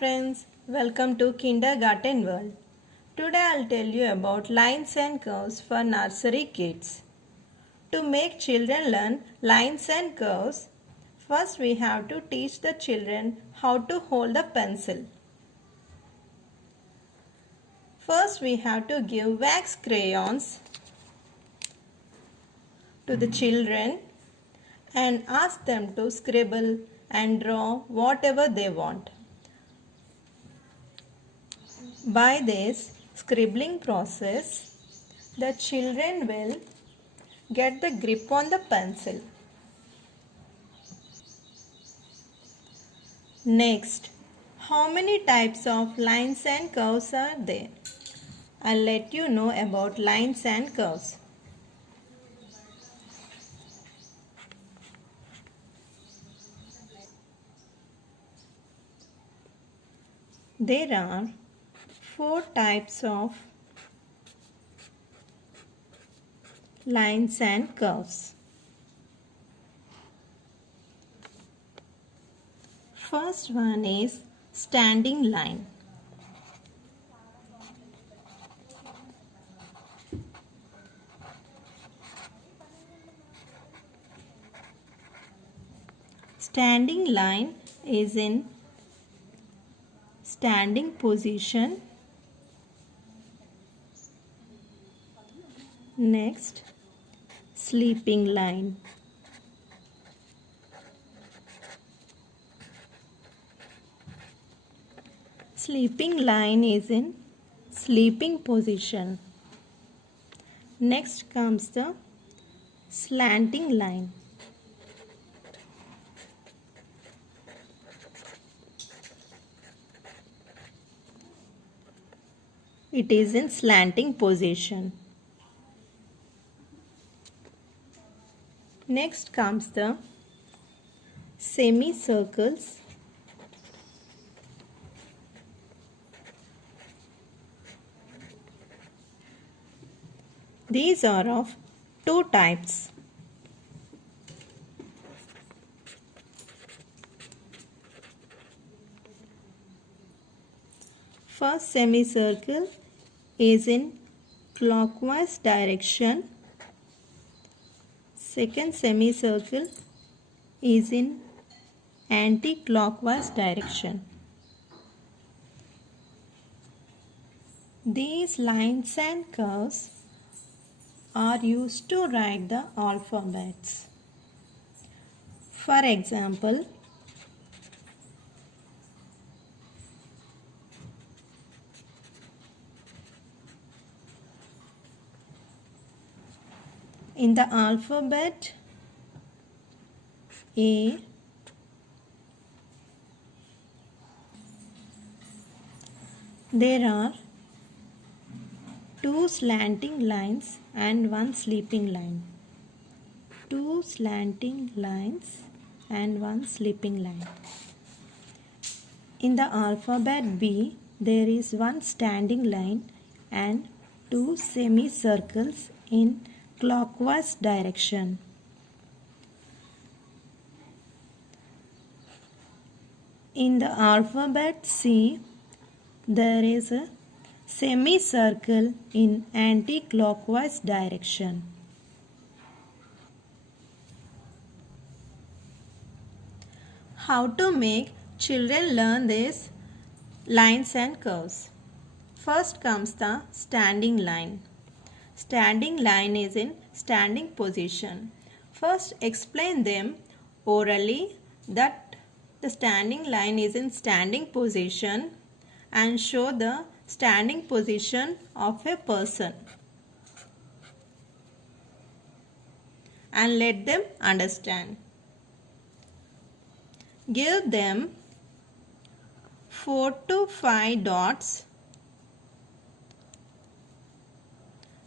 friends, welcome to Kindergarten World. Today I'll tell you about lines and curves for nursery kids. To make children learn lines and curves, first we have to teach the children how to hold the pencil. First we have to give wax crayons to the children and ask them to scribble and draw whatever they want. By this scribbling process, the children will get the grip on the pencil. Next, how many types of lines and curves are there? I'll let you know about lines and curves. There are 4 types of lines and curves. First one is standing line. Standing line is in standing position. Next, sleeping line. Sleeping line is in sleeping position. Next comes the slanting line. It is in slanting position. Next comes the semicircles. These are of 2 types. First semicircle is in clockwise direction. Second semicircle is in anti-clockwise direction. These lines and curves are used to write the alphabets. For example, in the alphabet A, there are 2 slanting lines and 1 sleeping line. 2 slanting lines and 1 sleeping line. In the alphabet B, there is 1 standing line and 2 semicircles in clockwise direction. In the alphabet C, there is a semicircle in anti-clockwise direction. How to make children learn these lines and curves? First comes the standing line. Standing line is in standing position. First explain them orally that the standing line is in standing position and show the standing position of a person and let them understand. Give them 4 to 5 dots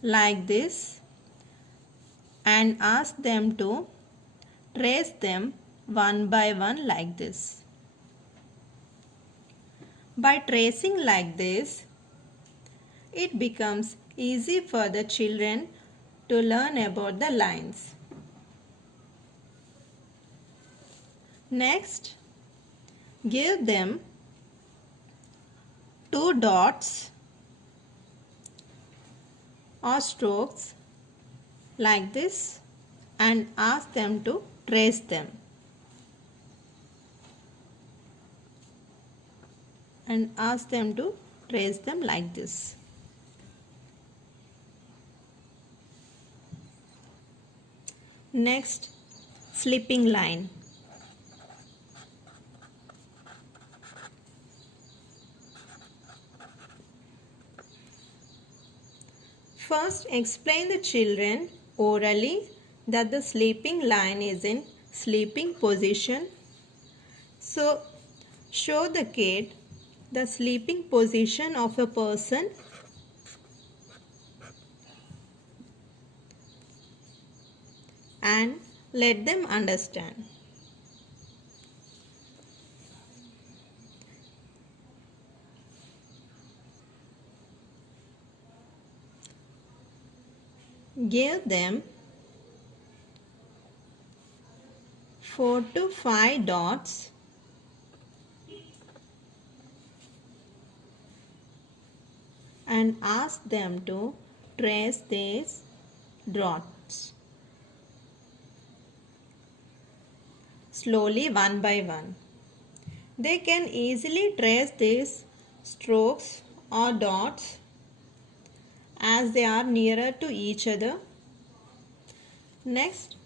like this and ask them to trace them one by one like this. By tracing like this, it becomes easy for the children to learn about the lines. Next, give them two dots or strokes like this and ask them to trace them. And ask them to trace them like this. Next, slipping line. First, explain the children orally that the sleeping line is in sleeping position. So, show the kid the sleeping position of a person and let them understand. Give them 4 to 5 dots and ask them to trace these dots slowly one by one. They can easily trace these strokes or dots as they are nearer to each other. Next,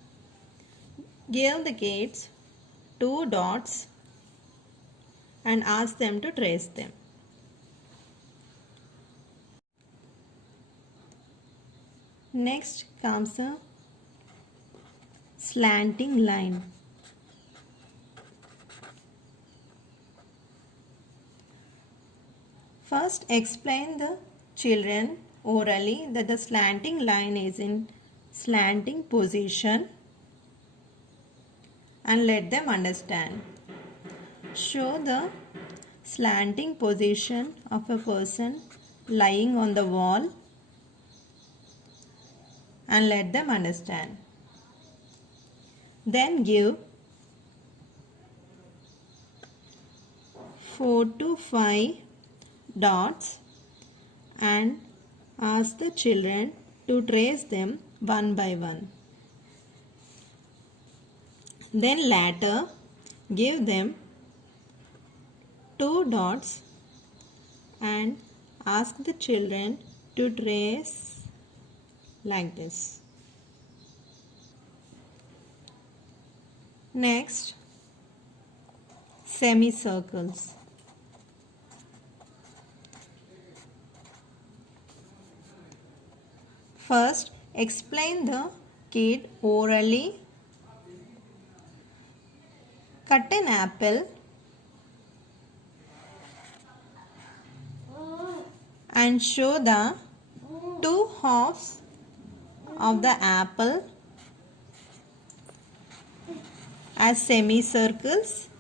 give the kids 2 dots and ask them to trace them. Next comes a slanting line. First, explain the children orally that the slanting line is in slanting position and let them understand. Show the slanting position of a person lying on the wall and let them understand. Then give 4 to 5 dots and ask the children to trace them one by one. Then later give them 2 dots and ask the children to trace like this. Next, semicircles. First, explain the kid orally. Cut an apple and show the 2 halves of the apple as semicircles.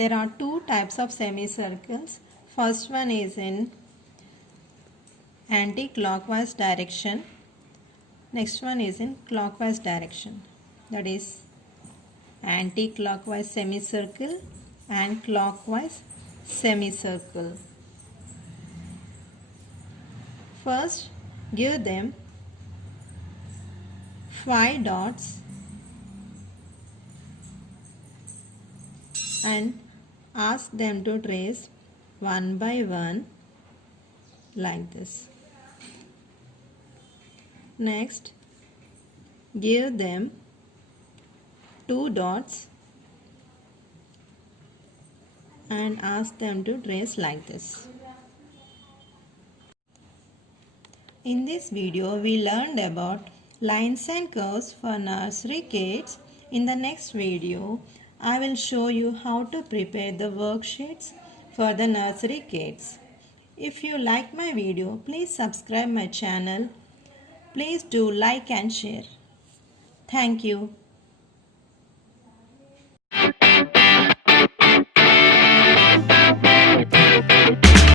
There are 2 types of semicircles. First one is in anti-clockwise direction. Next one is in clockwise direction. That is anti-clockwise semicircle and clockwise semicircle. First, give them 5 dots and ask them to trace one by one like this. Next, give them 2 dots and ask them to trace like this. In this video, we learned about lines and curves for nursery kids. In the next video, I will show you how to prepare the worksheets for the nursery kids. If you like my video, please subscribe my channel. Please do like and share. Thank you.